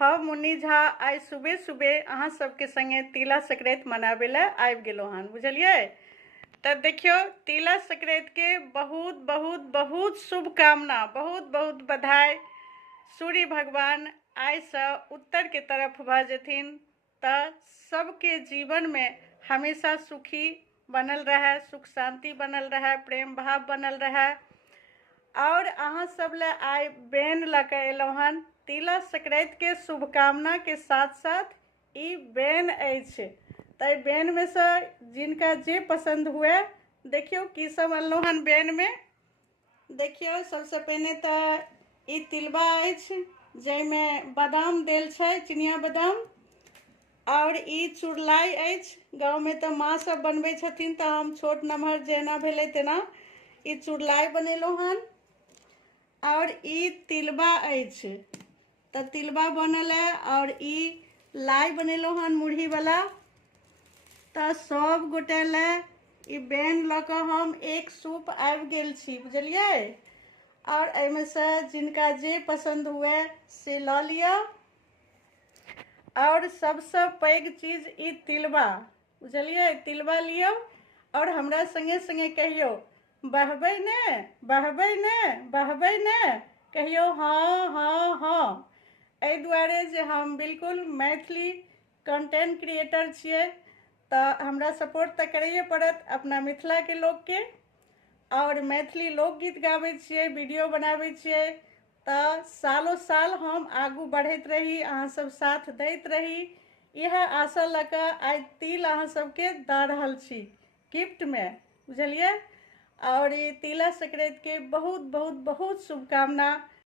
हम मुन्नी झा आई सुबह सुबह अहाँ सबके संगे तिला संक्रांति मनाबे ला आबि गेलहुँ हन, बुझलिए। तो देखियो तिला संक्रांति के बहुत बहुत बहुत शुभकामना, बहुत बहुत बधाई। सूर्य भगवान आई से उत्तर के तरफ भ जेथिन तो सबके जीवन में हमेशा सुखी बनल रहे, सुख शांति बनल रहे, प्रेम भाव बनल रहे। और अहाँ सब ले आई बेन लके अयलहुँ हन तिला संक्रांति के शुभकामना के साथ साथ ई बेन अछि। तो बेन में से जिनका जे पसंद हुए देखियो की सब अनलहुँ हन बेन में। देखियो सबसे पहले तो ई तिलबा अछि जैमे बादाम देल छै, चिनिया बादाम। और ई चुरलाई अछि, गाँव में तो माँ सब बनबै छथिन, तो हम छोट नमहर जेना भेलै तेना ई चुरलाई बनेलहुँ हन। और ई तिलबा अछि, तो तिलबा बनल है। और ई लाई बनेलहुँ हन मुरही वाला। तो सब गोटे ले ई बेन ल के हम एक सूप आबि गेल छी, बुझलिए। और एमे से जिनका जे पसंद हुए से ल लिया। और सबसे पैघ चीज ई तिलबा, बुझलिए, तिलबा लियो और हमरा संगे संगे कहियो बहबै ने, बहबै ने, बहबै ने, कहियो हाँ हाँ हाँ। एहि दुआरे जे हम बिल्कुल मैथिली कंटेंट क्रिएटर छियै, तो हमरा सपोर्ट तो करैए पड़त अपना मिथिला के लोग के। और मैथिली लोकगीत गाबै छियै, वीडियो बनाबै छियै, तो सालों साल हम आगू बढ़ैत रही, अहाँ सब साथ दैत रही, यह आशा लऽ आई तिल अहाँ सबके दऽ रहल छी गिफ्ट में, बुझलिए। और ये तिला संक्रांति के बहुत बहुत बहुत शुभकामना।